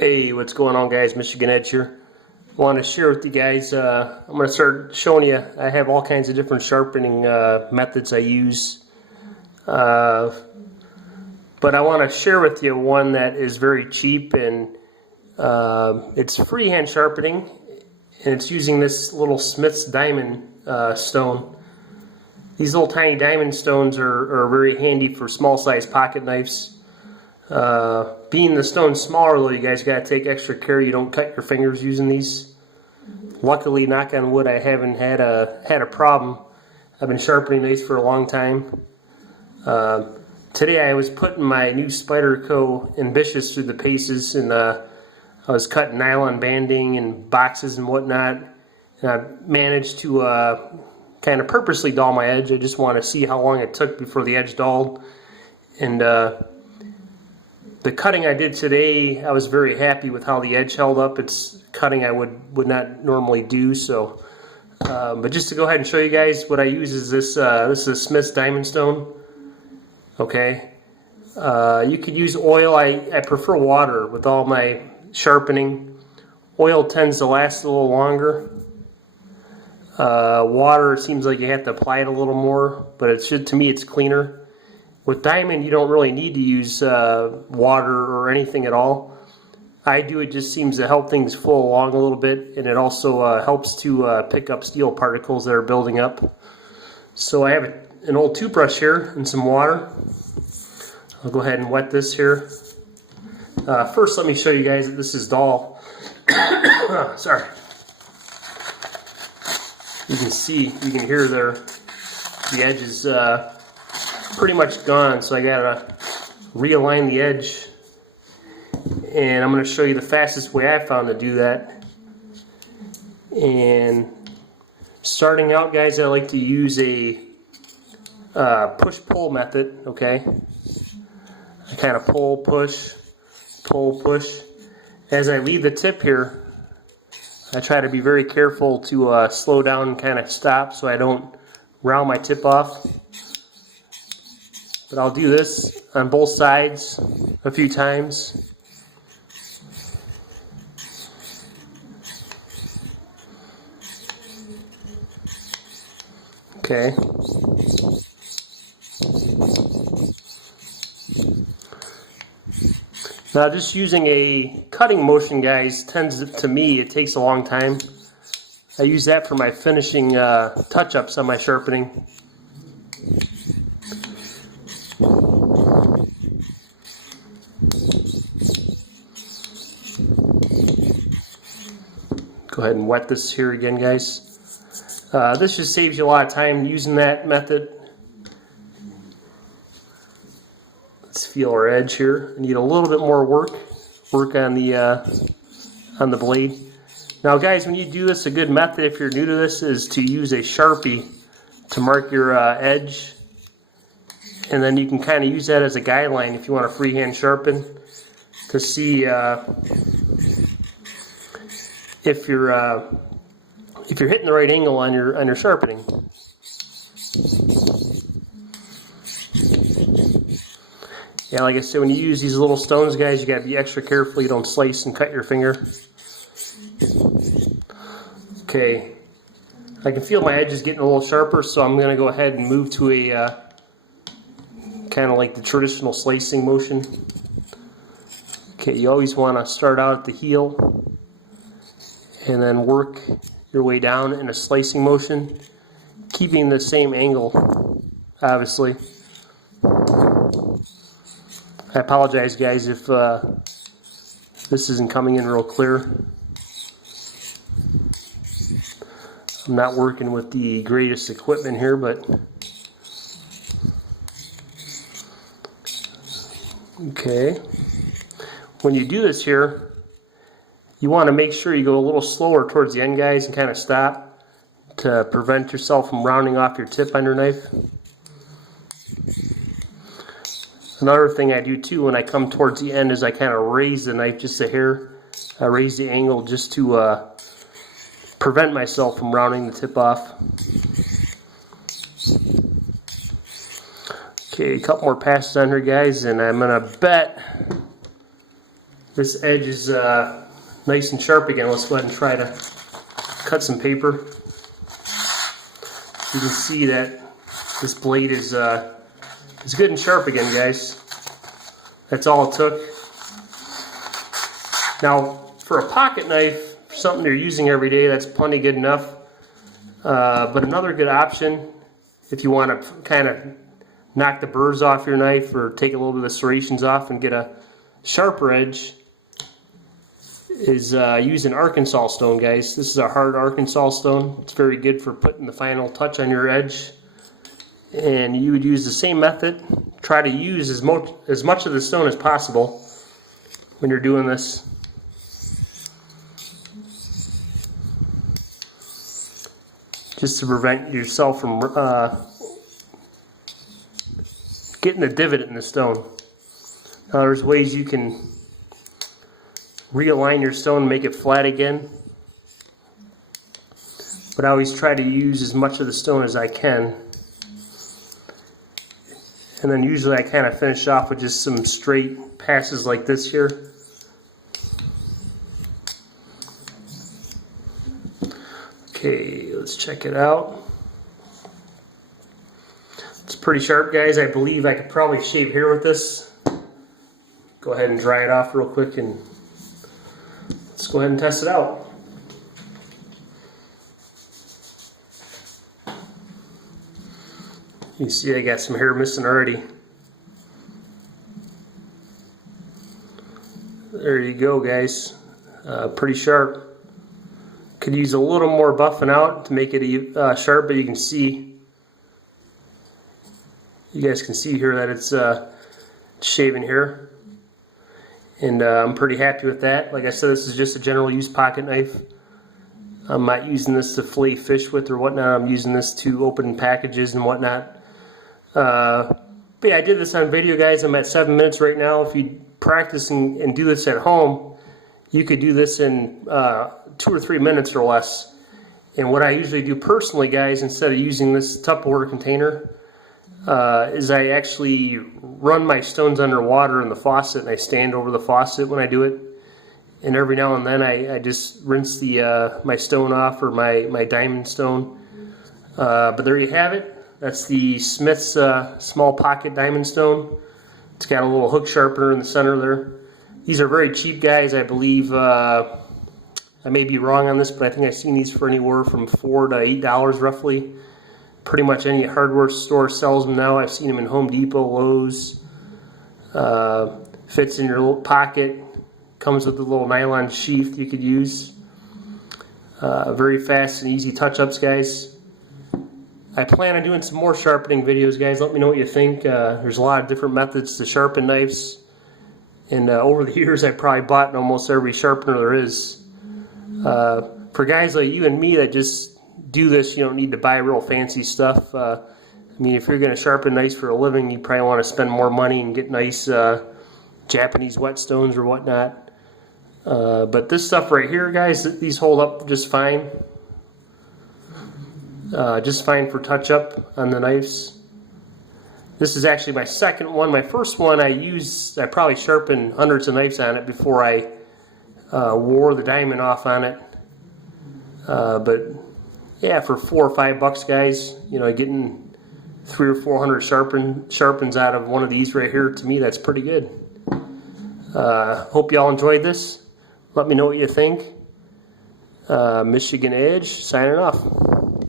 Hey, what's going on, guys? Michigan Edge here. I want to share with you guys, I'm going to start showing you, I have all kinds of different sharpening methods I use. But I want to share with you one that is very cheap, and it's freehand sharpening, and it's using this little Smith's diamond stone. These little tiny diamond stones are very handy for small size pocket knives. Being the stone's smaller though, you guys got to take extra care you don't cut your fingers using these. Luckily, knock on wood, I haven't had a problem. I've been sharpening these for a long time. Today I was putting my new Spyderco Ambitious through the paces, and I was cutting nylon banding and boxes and whatnot, and I managed to kind of purposely dull my edge. I just want to see how long it took before the edge dulled. And the cutting I did today, I was very happy with how the edge held up. It's cutting I would not normally do. So, but just to go ahead and show you guys, what I use is this. This is a Smith's Diamond Stone. Okay, you could use oil. I prefer water with all my sharpening. Oil tends to last a little longer. Water, it seems like you have to apply it a little more, but to me it's cleaner. With diamond, you don't really need to use water or anything at all. I do, it just seems to help things flow along a little bit, and it also helps to pick up steel particles that are building up. So I have an old toothbrush here and some water. I'll go ahead and wet this here. First, let me show you guys that this is dull. Sorry. You can see, you can hear there, the edge is pretty much gone, so I gotta realign the edge, and I'm going to show you the fastest way I found to do that. And starting out, guys, I like to use a push-pull method. Okay, I kind of pull, push, as I leave the tip here. I try to be very careful to slow down and kind of stop so I don't round my tip off. But I'll do this on both sides a few times. Okay. Now, just using a cutting motion, guys, to me, it takes a long time. I use that for my finishing touch-ups on my sharpening. Go ahead and wet this here again, guys. This just saves you a lot of time using that method. Let's feel our edge here. I need a little bit more work on the blade. Now, guys, when you do this, a good method if you're new to this is to use a Sharpie to mark your edge, and then you can kind of use that as a guideline if you want to freehand sharpen to see if you're hitting the right angle on your sharpening. Yeah, like I said, when you use these little stones, guys, you got to be extra careful you don't slice and cut your finger. Okay, I can feel my edges getting a little sharper, so I'm going to go ahead and move to a kind of like the traditional slicing motion. Okay, you always want to start out at the heel and then work your way down in a slicing motion, keeping the same angle, obviously. I apologize, guys, if this isn't coming in real clear. I'm not working with the greatest equipment here, but okay. When you do this here, you want to make sure you go a little slower towards the end, guys, and kind of stop to prevent yourself from rounding off your tip on your knife. Another thing I do too when I come towards the end is I kind of raise the knife just a hair. I raise the angle just to prevent myself from rounding the tip off. Okay, a couple more passes on here, guys, and I'm going to bet this edge is nice and sharp again. Let's go ahead and try to cut some paper. You can see that this blade is good and sharp again, guys. That's all it took. Now, for a pocket knife, something you're using every day, that's plenty good enough. But another good option, if you want to kind of knock the burrs off your knife or take a little bit of the serrations off and get a sharper edge, is using Arkansas stone, guys. This is a hard Arkansas stone. It's very good for putting the final touch on your edge. And you would use the same method. Try to use as much of the stone as possible when you're doing this. Just to prevent yourself from getting a divot in the stone. Now there's ways you can realign your stone and make it flat again. But I always try to use as much of the stone as I can. And then usually I kind of finish off with just some straight passes like this here. Okay, let's check it out. It's pretty sharp, guys. I believe I could probably shave hair with this. Go ahead and dry it off real quick and let's go ahead and test it out. You see I got some hair missing already. There you go, guys. Pretty sharp. Could use a little more buffing out to make it sharp, but you can see, you guys can see here that it's shaving here. And I'm pretty happy with that. Like I said, this is just a general use pocket knife. I'm not using this to fillet fish with or whatnot. I'm using this to open packages and whatnot. But yeah, I did this on video, guys. I'm at 7 minutes right now. If you practice and do this at home, you could do this in 2 or 3 minutes or less. And what I usually do personally, guys, instead of using this Tupperware container, is I actually run my stones underwater in the faucet, and I stand over the faucet when I do it. And every now and then I just rinse the my stone off, or my diamond stone. But there you have it. That's the Smith's small pocket diamond stone. It's got a little hook sharpener in the center there. These are very cheap, guys. I believe, I may be wrong on this, but I think I've seen these for anywhere from $4 to $8 roughly. Pretty much any hardware store sells them now. I've seen them in Home Depot, Lowe's. Fits in your little pocket. Comes with a little nylon sheath you could use. Very fast and easy touch-ups, guys. I plan on doing some more sharpening videos, guys. Let me know what you think. There's a lot of different methods to sharpen knives. And over the years, I've probably bought almost every sharpener there is. For guys like you and me that just do this, you don't need to buy real fancy stuff. I mean, if you're going to sharpen knives for a living, you probably want to spend more money and get nice Japanese whetstones or whatnot. But this stuff right here, guys, these hold up just fine. Just fine for touch-up on the knives. This is actually my second one. My first one I probably sharpened hundreds of knives on it before I wore the diamond off on it. But yeah, for $4 or $5, guys, you know, getting 300 or 400 sharpens out of one of these right here, to me, that's pretty good. Hope y'all enjoyed this. Let me know what you think. Michigan Edge, signing off.